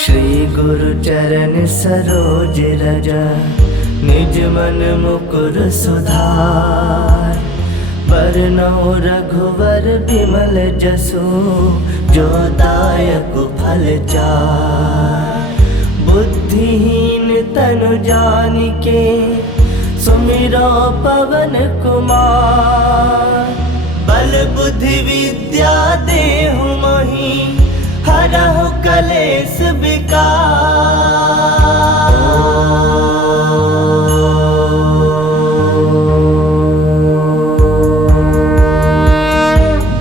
श्री गुरु चरण सरोज रज, निज मन मुकुर सुधार। बरनउँ रघुवर बिमल जसु, जो दायक फल चार। बुद्धिहीन तनु जानिके, सुमिरो पवन कुमार। बल बुद्धि विद्या देहु मोहि, हरहु कलेश विकार।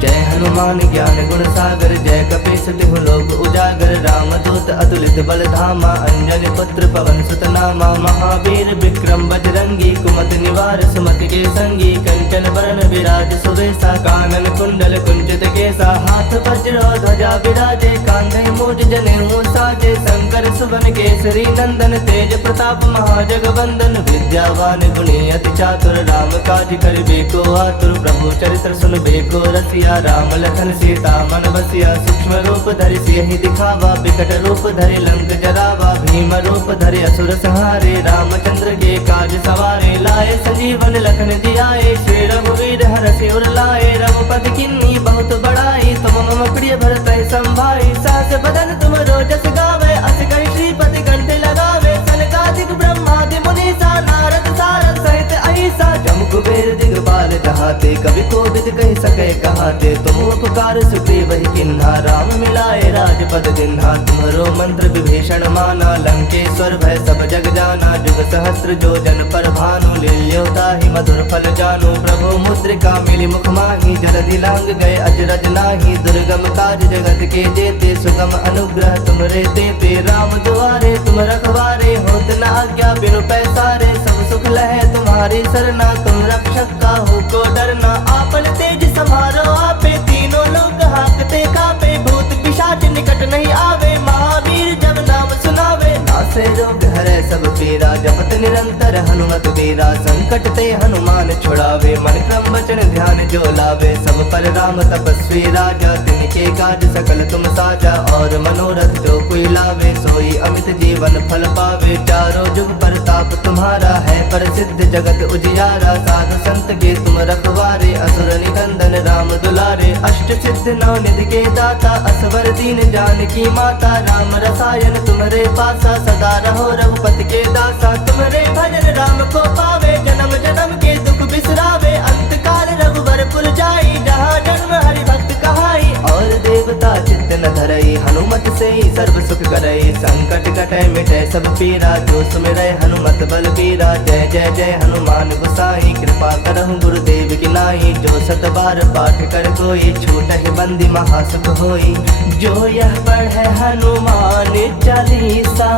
जय हनुमान ज्ञान गुण सागर, जय कपीस तिहु लोक उजागर। रामदूत अतुलित बल धामा, अंजनी पुत्र पवन सुत नामा। महावीर विक्रम बजरंगी, कुमति निवार सुमति के संगी। कंचन बरन विराज सुबेसा, कानन कुंडल कुंचित केसा। हाथ वज्र ध्वजा विराजे, कांधे मूज जनेऊ साजे। शंकर सुवन केसरी नंदन, तेज प्रताप महाजगवंदन। विद्यावान गुणी अति चातुर, राम काज करिबेको आतुर। प्रभु चरित्र सुनबेको रसिया, राम लखन सीता मन बसिया। सूक्ष्म रूप धरि सियहि दिखावा, बिकट रूप धरि लंक जरावा। भीम रूप धरि असुर संहारे, रामचंद्र के काज सवारे। लाए संजीवन लखन जियाए, श्री रघुवीर हरषि उर लाए। रघुपति किन्नी बहुत बड़ाई, तुम मम प्रिय भरतहि संभाई। सहस बदन तुम रोजस गावे, अस कहि श्रीपति कंठ लगावे। सनकादिक ब्रह्मादि मुनीसा, नारद सारद सहित अहिसा। जम कुबेर दिगपाल जहाते, कवि कोविद कहि सकै कहाते। तुम उपकार सुग्रीव ही किन्हा, राम मिलाए राजपद दिन्हा। तुम्हरो मंत्र विभीषण माना, लंकेश्वर भय सब जग जाना। जुग सहस्त्र जो जन पर भानु, लील्यो ताहि मधुर फल जानु। प्रभु मुद्रिका मिली मुख माहि, जलधि लांग गए अजरज नाही। दुर्गम काज जगत के जेते, सुगम अनुग्रह तुमरे तेते। राम दुआरे तुम रखवारे, होत न आज्ञा बिनु पैसारे। सब सुख लहै तुम्हारी सरना, तुम रक्षक काहू को डरना। आपन तेज समारो आपे, तीनों लोक हांकते कापे। भूत पिशाच निकट नहीं आवे, महावीर जब नाम सुनावे। नासे रोग हरै सब पीरा, जपत निरंतर हनुमत बीरा। संकट ते हनुमान छुड़ावे, मन क्रम वचन ध्यान जो लावे। सब पर राम तपस्वी राजा, तिनके काज सकल तुम साजा। और मनोरथ जो कोई लावे, सोई अमित जीवन फल पावे। चारों जुग परताप तुम्हारा है, प्रसिद्ध जगत उजियारा। साधु संत के तुम रखवारे, असुर निकंदन राम दुलारे। अष्ट सिद्ध नौ निधि के दाता, असवर दीन जानकी माता। राम रसायन तुम्हारे पासा, सदा रहो रघुपति के दासा। तुम्हारे भजन राम को पावे, जन्म जन्म के दुख बिसरावे। अंत काल रघुवर पुर जाई, जहाँ जन्म हरि भक्त कहाई। और देवता चित्त न धरई, हनुमत से ही सर्व सुख करई। संकट कटै मिटै सब पीरा, जो सुमिरै हनुमत बल बीरा। जय जय जय हनुमान गोसाई, कृपा करहु गुरुदेव की नाई। जो सत बार पाठ कर कोई, छूटहि बंदी महासुख होई। जो यह पढ़ै हनुमान चालीसा,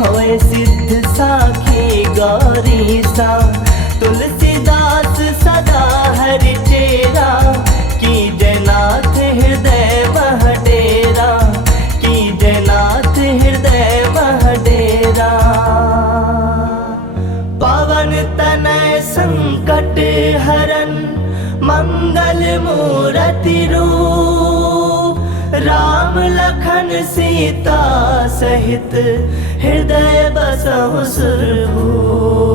होए सिद्ध साखी गौरीसा। तुलसीदास सदा हरि चेरा, कीजय नाथ हृदय मह डेरा। कीजय नाथ हृदय मह डेरा। पवन तनय संकट हरन, मंगल मूरति रूप। राम लखन सीता सहित, हृदय बसहु सुरभूप।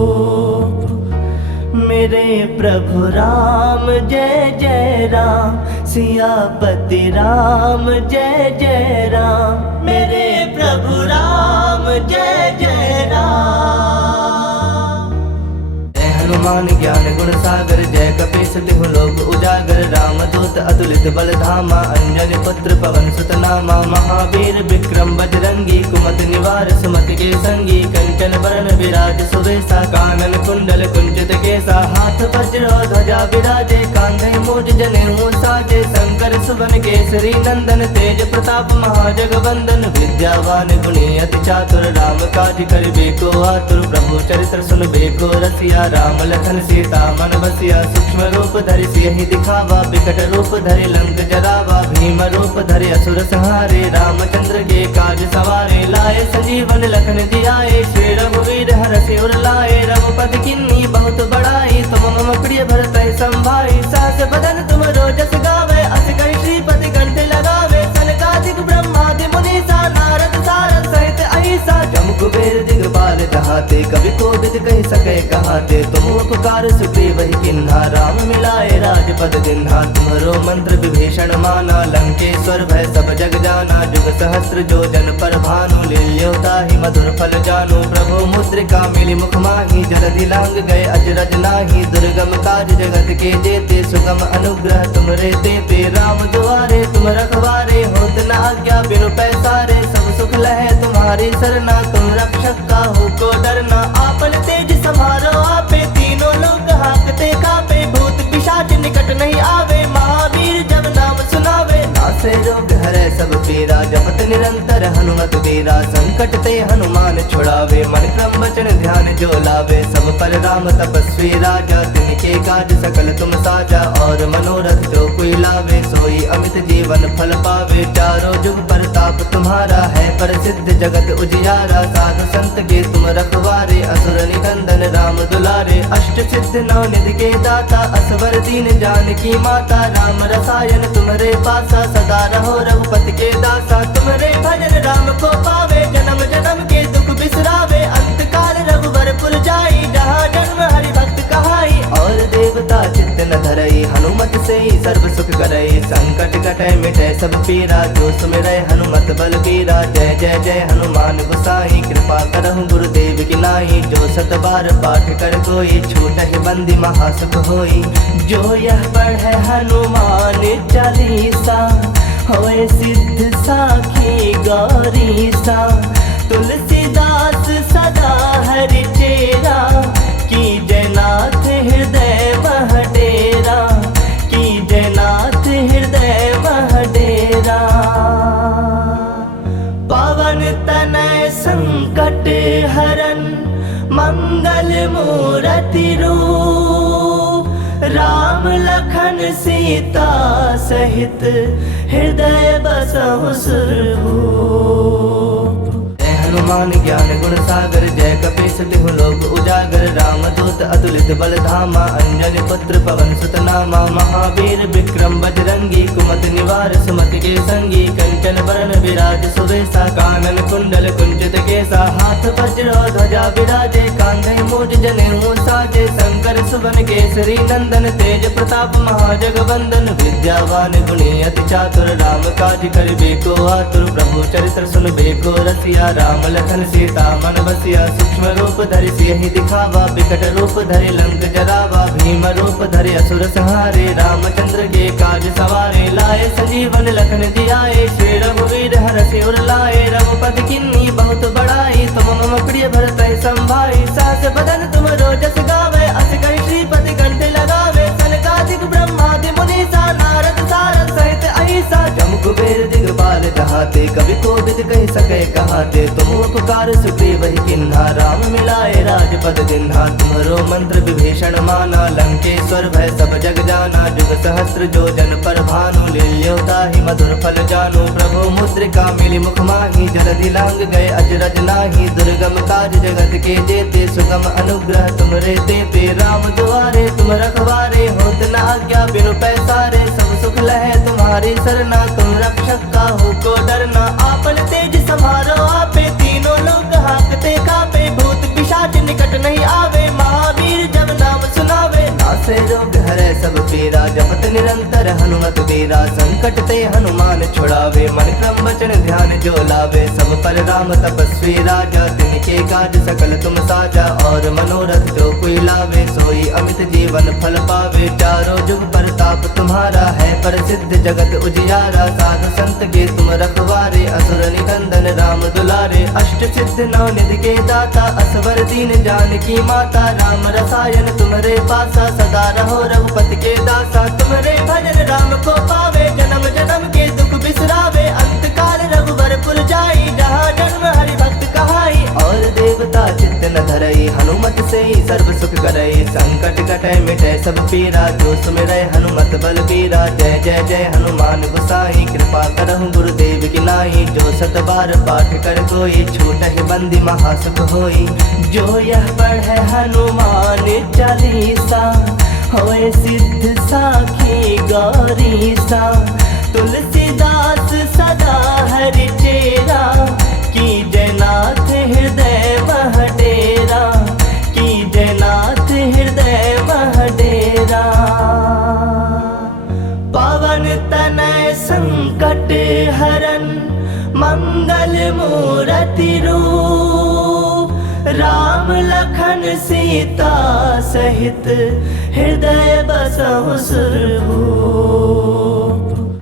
मेरे प्रभु राम जय जय राम, सियापति राम जय जय राम। मेरे प्रभु राम जय जय राम। हनुमान ज्ञान गुण सागर, जय कपीस तिहु लोक उजागर। रामदूत अतुलित बल धामा, अंजनी पुत्र पवन सुत नामा। महावीर विक्रम बजरंगी, कुमति निवार सुमति के संगी। कंचन बरन विराज सुबेसा, कानन कुंडल कुंचित केसा। हाथ वज्र ध्वजा विराजे, कांधे मूज जनेऊ साजे। शंकर सुवन केसरी नंदन, तेज प्रताप महाजगवंदन। विद्यावान गुणी अति चातुर, राम काज करिबेको आतुर। प्रभु चरित्र सुनबेको रसिया, राम लखन सीता मन बसिया। सूक्ष्म रूप धरि सियहि दिखावा, बिकट रूप धरि लंक जरावा। भीम रूप धरि असुर संहारे, रामचंद्र के काज सवारे। लाए संजीवन लखन जियाए, श्री रघुवीर हरषि उर लाए। रघुपति किन्नी बहुत बड़ाई, तुम मम प्रिय भरतहि संभाई। सहस बदन तुम रोजस गावे, अस कहि श्रीपति कंठ लगावे। सनकादिक ब्रह्मादि मुनीसा, नारद सारद कहाते, तुम उपकार सुग्रीव ही किन्हा, राम मिलाए राजपद दिन्हा। तुम्हारो मंत्र विभीषण माना, लंकेश्वर भय सब जग जाना। जुग सहस्त्र जो जन पर भानु, लील्योता ही मधुर फल जानु। प्रभु मुद्रिका मिली मुख माही, जलधि लांग गए अजरज नाही। दुर्गम काज जगत के जेते, सुगम अनुग्रह तुमरे तेते। राम दुआरे तुम रखवारे, होत न आज्ञा बिनु पैसारे। सब सुख लहे तुम्हारी सरना, तुम रक्षक काहू को डरना। आपन तेज समारो आपे, तीनों लोग हाकते कापे। भूत पिशाच निकट नहीं आवे, महावीर जब नाम सुनावे। नासे रोग हरै सब पीरा, जपत निरंतर हनुमत वीरा। संकट ते हनुमान छुड़ावे, मन क्रम वचन ध्यान जो लावे। सब पर राम तपस्वी राजा, तिनके काज सकल तुम साजा। और मनोरथ जो कोई लावे, सोई अमित जीवन फल पावे। चारों जुग परताप तुम्हारा है, प्रसिद्ध जगत उजियारा। साधु संत के तुम रखवारे, असुर निकंदन राम दुलारे। अष्ट सिद्ध नौ निधि के दाता, असवर दीन जानकी माता। राम रसायन तुम्हारे पासा, सदा रहो रघुपति के दासा। तुम्हारे भजन राम को पावे, जन्म जन्म के दुख बिसरावे। अंत काल रघुबर पुर जाई, जहाँ जन्म हरि भक्त कहाई। और देवता चित्त न धरई, हनुमत से ही सर्व सुख करई। संकट कटै मिटै सब पीरा, जो सुमिरै हनुमत बल बीरा। जय जय जय हनुमान गोसाई, कृपा करहु गुरुदेव की नाई। जो सत बार पाठ कर कोई, छूटहि बंदी महासुख होई। जो यह पढ़ै हनुमान चालीसा, होए सिद्ध साखी गौरीसा। तुलसीदास सदा हरि चेरा, की जयनाथ हृदय वह डेरा। की जयनाथ हृदय वह डेरा। पवन तनय संकट हरन, मंगल मूरति रूप। राम लखन सीता सहित, हृदय बसहु सुरभूप। हनुमान ज्ञान गुण सागर, जय कपीस तिहु लोक उजागर। रामदूत अतुलित बल धामा, अंजनी पुत्र पवन सुत नामा। महावीर विक्रम बजरंगी, कुमति निवार सुमति के संगी। कंचन बरन विराज सुवेसा, कानन कुंडल कुंचित केसा। हाथ वज्र ध्वजा विराजे, कांधे मूज जनेऊ साजे। शंकर सुवन केसरी नंदन, तेज प्रताप महाजगवंदन। विद्यावान गुणी अति चातुर, राम काज करिबे को आतुर। प्रभु चरित्र सुनबे को रसिया, राम लखन सीता मन बसिया। सूक्ष्म रूप धरि सियहि दिखावा, विकट रूप धरि लंक जरावा। भीम रूप धरि असुर संहारे, रामचंद्र के काज सवारे। लाए संजीवन लखन जियाए, श्री रघुवीर हरषि उर लाए। रघुपति किन्नी बहुत बड़ाई, तुम मम प्रिय भरतहि संभाई। सहस बदन तुम रोजस गावे, अस कहि श्रीपति कंठ लगावे। सनकादिक ब्रह्मादि मुनीसा, नारद सारद सहित अहिसा। जम कुबेर दिगपाल जहाते, कवि कोविद कहि सकै कहाते। तुम उपकार सुग्रीव ही किन्हा, राम मिलाए राजपद दिन्हा। तुम्हारो मंत्र विभीषण माना, लंकेश्वर भय सब जग जाना। जुग सहस्त्र जो जन पर भानु, लील्योता ही मधुर फल जानु। प्रभु मुद्रिका मिली मुख माही, जलधि लांग गए अजरज नाही। दुर्गम काज जगत के जेते, सुगम अनुग्रह तुमरे तेते। राम दुआरे तुम रखवारे, होत न आज्ञा बिनु पैसारे। सब सुख लहे तुम्हारी सरना, तुम रक्षक काहू को डरना। आपन तेज समारो आपे, तीनों लोग हाकते कापे। भूत पिशाच निकट नहीं आवे, महावीर जब नाम सुनावे। नासे रोग हरै सब पीरा, जपत निरंतर हनुमत वीरा। संकट ते हनुमान छुड़ावे, मन क्रम वचन ध्यान जो लावे। सब पर राम तपस्वी राजा, तिनके काज सकल तुम साजा। और मनोरथ जो कोई लावे, सोई अमित जीवन फल पावे। चारों जुग परताप तुम्हारा है, प्रसिद्ध जगत उजियारा। साधु संत के तुम रखवारे, असुर निकंदन राम दुलारे। अष्ट सिद्ध नौ निधि के दाता, असवर दीन जानकी माता। राम रसायन तुम्हारे पासा, सदा रहो रघुपति के दासा। तुम्हारे भजन राम को पावे, जन्म जन्म के दुख बिसरावे। अंत काल रघुबर पुर जाई, जहाँ जन्म हरि भक्त कहाई। और देवता चित्त न धरई, हनुमत से ही सर्व सुख करई। संकट कटै मिटै सब पीरा, जो सुमिरै हनुमत बल बीरा। जय जय जय हनुमान गोसाई, कृपा करहु गुरुदेव की नाई। जो सत बार पाठ कर कोई, छूटहि बंदी महासुख होई। जो यह पढ़ै हनुमान चालीसा, होए सिद्ध साखी गौरीसा। तुलसीदास सदा हरि चेरा, की जयनाथ हृदय वह डेरा। की जयनाथ मंगल मूर्ति रूप, राम लखन सीता सहित हृदय बसहु सुरभूप।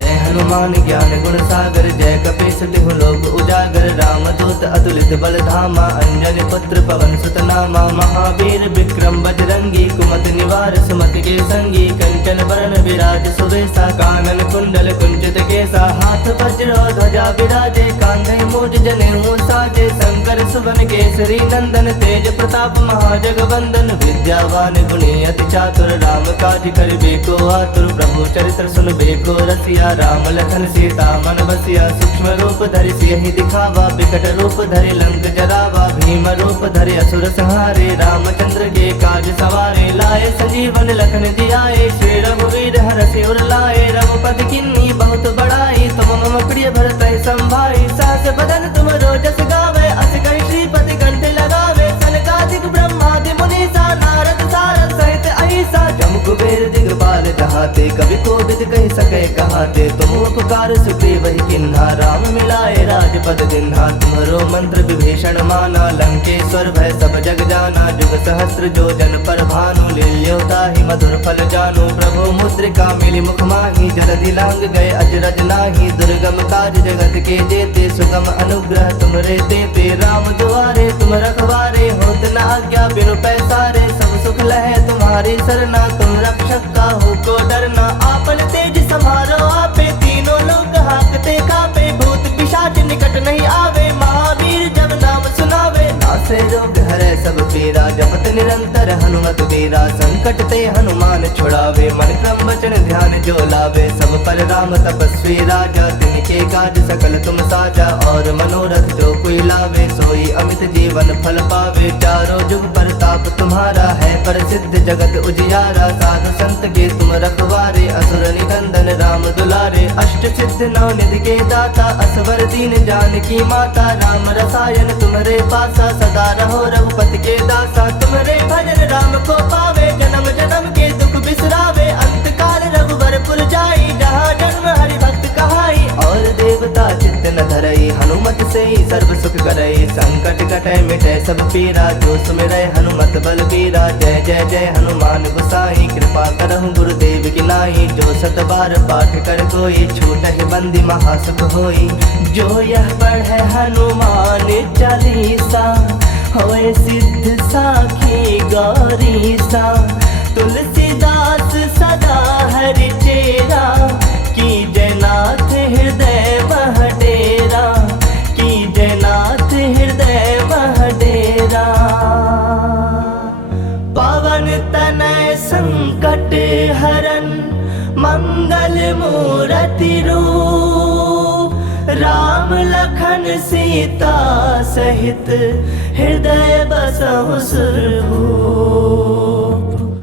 जय हनुमान ज्ञान गुण सागर, जय कपीस तिहु लोक उजागर, रामदूत अतुलित बल धामा, अंजनी पुत्र पवन सुत नामा, महावीर विक्रम बजरंगी, कुमति निवार सुमति के संगी, कंचन बरन विराज सुबेसा, कानन कुंडल कुंचित केसा, हाथ वज्र ध्वजा विराजे, कांधे मूज जनेऊ साजे, शंकर सुवन केसरी नंदन, तेज प्रताप महाजगवंदन, विद्यावान गुणी अति चातुर, राम काज करिबे को आतुर, प्रभु चरित्र सुनबे को रसिया, राम लखन सीता मन बसिया, सूक्ष्म रूप धरि सियहि दिखावा, विकट रूप धरि लंक जरावा, भीम रूप धरि असुर संहारे, रामचंद्र के काज सवारे, लाए संजीवन लखन जियाए, श्री रघुवीर हरषि उर लाए, रघुपति किन्नी बहुत बड़ाई, तुम मम प्रिय भरत संभाई, सहस बदन तुम रोजस गावे, अस कहि श्रीपति कंठ लगावे, सनकादिक ब्रह्मादि मुनीसा, नारद सारद सहित अहिसा, जम कुबेर दिगपाल जहाते, कवि कोविद कहि सके कहाते, तुम उपकार सुग्रीव ही किन्हा, राम मिलाए राजपद दिन्हा, तुम्हरो मंत्र विभीषण माना, लंकेश्वर भय सब जग जाना, जुग सहस्त्र जो जन पर भानु, लील्योता ही मधुर फल जानू, प्रभु मुद्रिका मिली मुख माही, जलधि लांग गए अजरज नाही, दुर्गम काज जगत के जेते, सुगम अनुग्रह तुमरे तेते, राम दुआरे तुम रखवारे, होत न आज्ञा बिनु पैसारे, सब सुख लहे तुम्हारी सरना, तुम रक्षक काहू को डरना, आपन तेज समारो आपे, तीनों लोग हाकते कापे, भूत पिशाच निकट नहीं आवे, महावीर जब नाम सुनावे, नासे रोग हरे सब पीरा, जपत निरंतर हनुमत वीरा, संकट ते हनुमान छुड़ावे, मन क्रम वचन ध्यान जो लावे, सब पर राम तपस्वी राजा, तिनके काज सकल तुम साजा, और मनोरथ जो कोई लावे, सोई अमित जीवन फल पावे, चारों जुग परताप तुम्हारा है, प्रसिद्ध जगत उजियारा, साधु संत के तुम रखवारे, असुर निकंदन राम दुलारे, अष्ट सिद्ध नौ निधि के दाता, असवर दीन जानकी माता, राम रसायन तुम्हारे पासा, सदा रहो रघुपति के दासा, तुम्हारे भजन राम को पावे, जन्म जन्म के दुख बिसरावे, अंत काल रघुवर पुर जाई, जहाँ जन्म हरि भक्त कहाई, और देवता चित्त न धरई, हनुमत से ही सर्व सुख करई, संकट कटे मिटे सब पीरा, जो सुमिरै हनुमत बलबीरा, जय जय जय हनुमान गोसाई, कृपा करहु गुरुदेव की नाई, जो सत बार पाठ कर कोई, छूटहि बंदी महासुख होई, जो यह पढ़े हनुमान चालीसा, होए सिद्ध साखी गौरीसा, तुलसीदास सदा हरि चेरा, की जयनाथ हृदय मह डेरा, की जयनाथ हृदय मह डेरा, पवन तनय संकट हरन, मंगल मूर्ति रूप, राम लखन सीता सहित हृदय बसहु सुरभूप।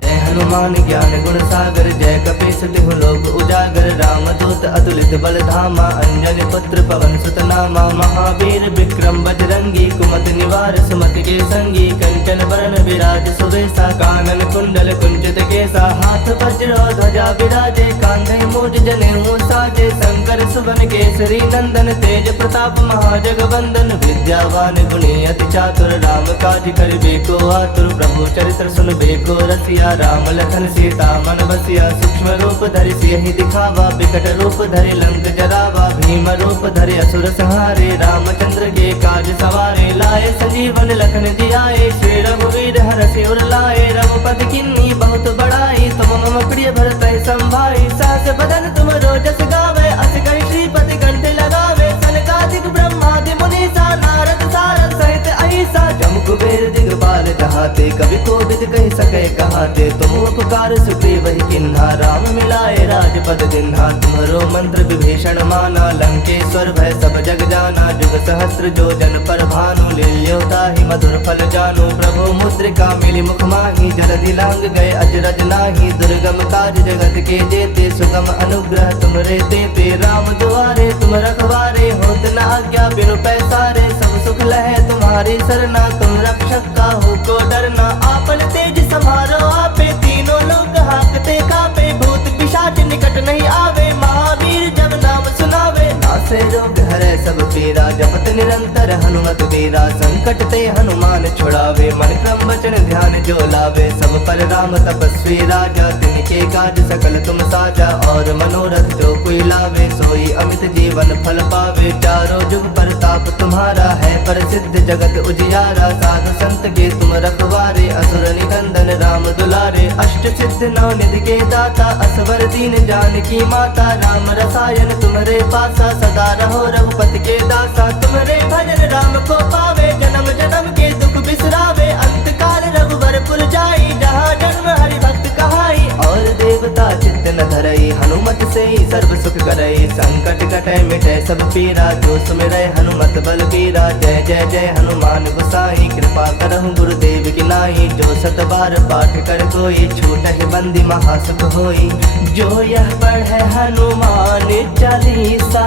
जय हनुमान ज्ञान गुण सागर, जय कपीस तिहु लोक उजागर, रामदूत अतुलित बल धामा, अंजनी पुत्र पवन सुत नामा, महावीर विक्रम बजरंगी, कुमति निवार सुमति के संगी, कंचन बरन विराज सुबेसा, कानन कुंडल कुंचित केसा, हाथ वज्र ध्वजा विराजे, कांधे मूज जनेऊ साजे, शंकर सुवन केसरी नंदन, तेज प्रताप महाजगवंदन, विद्यावान गुणी अति चातुर, राम काज करिबे को आतुर, प्रभु चरित्र सुनबे को रसिया, राम लखन सीता मन बसिया, सूक्ष्म रूप धरि सियहि दिखावा, विकट रूप धरि लंक जरावा, भीम रूप धरि असुर संहारे, रामचंद्र के काज सवारे, लाए संजीवन लखन जियाए, श्री रघुवीर हरषि उर लाए, रघुपति किन्नी बहुत बड़ाई, तुम मम प्रिय भरत संभाई, सहस बदन तुम रोजस गावे, अस कहि श्रीपति कंठ लगावे, सनकादिक ब्रह्मादि मुनीसा, नारद सारद सहित अहिसा, जम कुबेर दिगपाल जहाते, कवि कोविद कहि सके कहाते, तुम उपकार सुग्रीव ही किन्हा, राम मिलाए राजपद दिन्हा, तुम्हरो मंत्र विभीषण माना, लंकेश्वर भय सब जग जाना, जुग सहस्त्र जो जन पर भानु, लील्योता ही मधुर फल जानू, प्रभु मुद्रिका मिली मुख माही, जलधि लांग गए अजरज नाही, दुर्गम काज जगत के जेते, सुगम अनुग्रह तुमरे तेते, राम दुआरे तुम रखवारे, होत न आज्ञा बिनु पैसारे, सब सुख लहे तुम्हारी सरना, तुम रक्षक काहू को डरना, आपन तेज समारो आपे, तीनों लोग हाकते कापे, भूत पिशाच निकट नहीं आवे, महावीर जब नाम सुनावे, नासे रोग हरे सब पीरा, जपत निरंतर हनुमत वीरा। संकट ते हनुमान छुड़ावे, मन क्रम वचन ध्यान जो लावे। सब पर राम तपस्वी राजा, तिनके काज सकल तुम साजा। और मनोरथ जो कोई लावे, सोई अमित जीवन फल पावे। चारों जुग परताप तुम्हारा है, प्रसिद्ध जगत उजियारा। साधु संत के तुम रखवारे, असुर निकंदन राम दुलारे। अष्ट सिद्ध नौ निधि के दाता, असवर दीन जानकी माता। राम रसायन तुम्हारे पासा, सदा रहो रघुपति के दासा। तुम्हारे भजन राम को पावे, जन्म जन्म के दुख बिसरावे। अंत काल रघुवर पुर जाई, जहाँ जन्म हरि भक्त कहाई। और देवता चित्त न धरई, हनुमत से ही सर्व सुख करई। संकट कटै मिटै सब पीरा, जो सुमिरै हनुमत बल बीरा। जय जय जय हनुमान गोसाई, कृपा करहु गुरुदेव की नाई। जो सत बार पाठ कर कोई, छूटहि बंदी महासुख होई। जो यह पढ़े हनुमान चालीसा,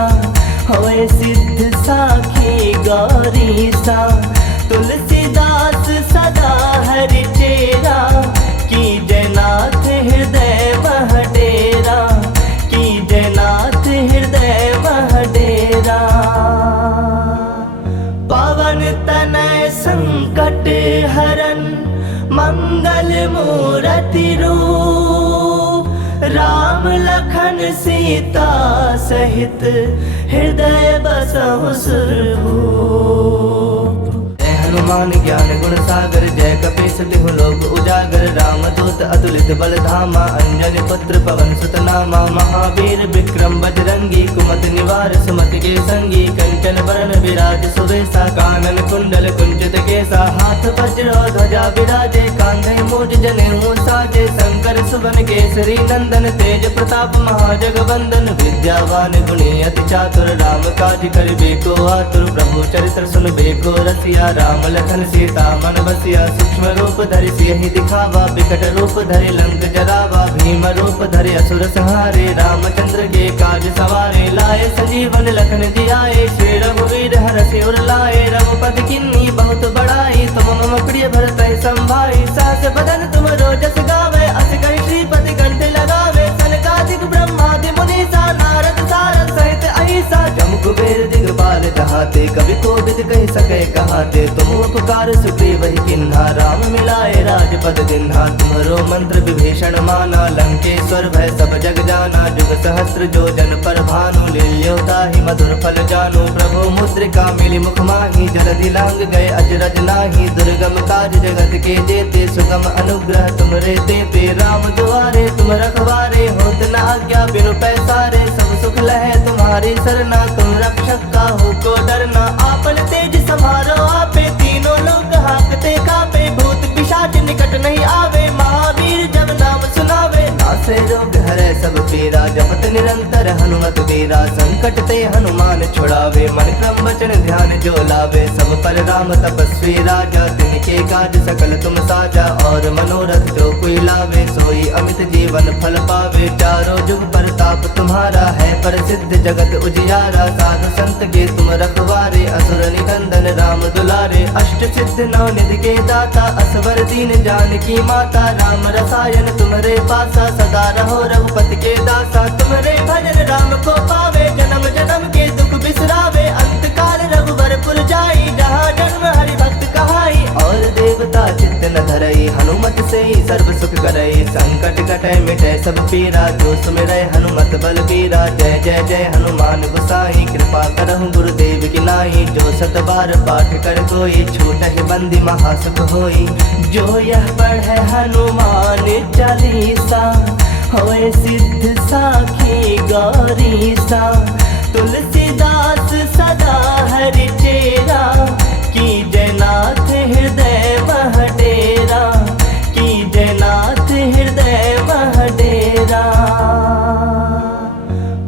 होए सिद्ध साखी गौरीसा। तुलसीदास सदा हरि चेरा, की जयनाथ हृदय मह डेरा। की जयनाथ हृदय मह डेरा। पवन तनय संकट हरन, मंगल मूरति रूप। राम लखन सीता सहित, हृदय बसहु सुरभूप। हनुमान ज्ञान गुण सागर, जय कपीस तिहु लोक उजागर। रामदूत अतुलित बल धामा, अंजनी पुत्र पवन सुत नामा। महावीर विक्रम बजरंगी, कुमति निवार सुमति के संगी। कंचन बरन विराज सुवेसा, कानन कुंडल कुंचित केसा। हाथ वज्र ध्वजा विराजे, कांधे मूज जनेऊ साजे। शंकर सुवन केसरी नंदन, तेज प्रताप महाजगवंदन। विद्यावान गुणी अति चातुर, राम काज करिबे को आतुर। प्रभु चरित्र सुनबे को रसिया, राम लखन सीता मन बसिया। सूक्ष्म रूप धरि सियहि दिखावा, विकट रूप धरि लंक जरावा। भीम रूप धरि असुर संहारे, रामचंद्र के काज सवारे। लाए संजीवन लखन जियाए, श्री रघुवीर हरषि उर लाए। रघुपति किन्नी बहुत बड़ाई, तुम मम प्रिय भरतहि संभाई। सहस बदन तुम रोजस गावे, अस कहि श्रीपति कंठ लगावे। सनकादिक ब्रह्मादि मुनीसा, नारद सारद सहित अहिसा। जम कुबेर दिगपाल जहाते, कवि कोविद कहि सकै कहाते। तुम उपकार सुग्रीव ही किन्हा, राम मिलाए राजपद दिन्हा। तुम्हरो मंत्र विभीषण माना, लंकेश्वर भय सब जग जाना। जुग सहस्त्र जो जन पर भानु, लील्यो ताहि मधुर फल जानु। प्रभु मुद्रिका मिली मुख माहि, जलधि लांग गए अजरज नाही। दुर्गम काज जगत के जेते, सुगम अनुग्रह तुमरे तेते। राम दुआरे तुम रखवारे, होत न आज्ञा बिनु पैसारे। सब सुख लहै तुम्हारी सरना, तुम रक्षक काहू को डरना। आपन तेज समारो आपे, तीनों लोग हाँकते कापे। भूत पिशाच निकट नहीं आवे, महावीर जब नाम सुनावे। नासे रोग हरै सब पीरा, जपत निरंतर हनुमत वीरा। संकट ते हनुमान छुड़ावे, मन क्रम वचन ध्यान जो लावे। सब पर राम तपस्वी राजा, तिनके काज सकल तुम साजा। और मनोरथ जो कोई लावे, सोई अमित जीवन फल पावे। चारों जुग परताप तुम्हारा है, प्रसिद्ध जगत उजियारा। साधु संत के तुम रखवारे, असुर निकंदन राम दुलारे। अष्ट सिद्ध नौ निधि के दाता, असवर दीन जानकी माता। राम रसायन तुम्हारे पासा, सदा रहो रघुपति के दासा। तुम्हारे भजन राम को पावे, जन्म जन्म के दुख बिसरावे। अंत काल रघुवर पुर जाई, जहाँ जन्म हरि भक्त कहाई। और देवता चित्त न धरई, हनुमत से ही सर्व सुख करई। संकट कटै मिटै सब पीरा, जो सुमिरै हनुमत बल बीरा। जय जय जय हनुमान गोसाई, कृपा करहु गुरुदेव की नाई। जो सत बार पाठ कर कोई, छूटहि बंदी महासुख होई। जो यह पढ़े हनुमान चालीसा, होए सिद्ध साखी गौरीसा। तुलसीदास सदा हरि चेरा, की जयनाथ हृदय मह डेरा। की जयनाथ हृदय मह डेरा।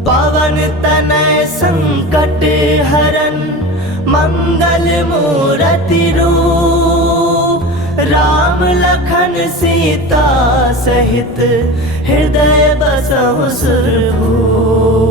पवन तनय संकट हरन, मंगल मूरति रूप। राम लखन सीता सहित, हृदय बसहु सुरभूप।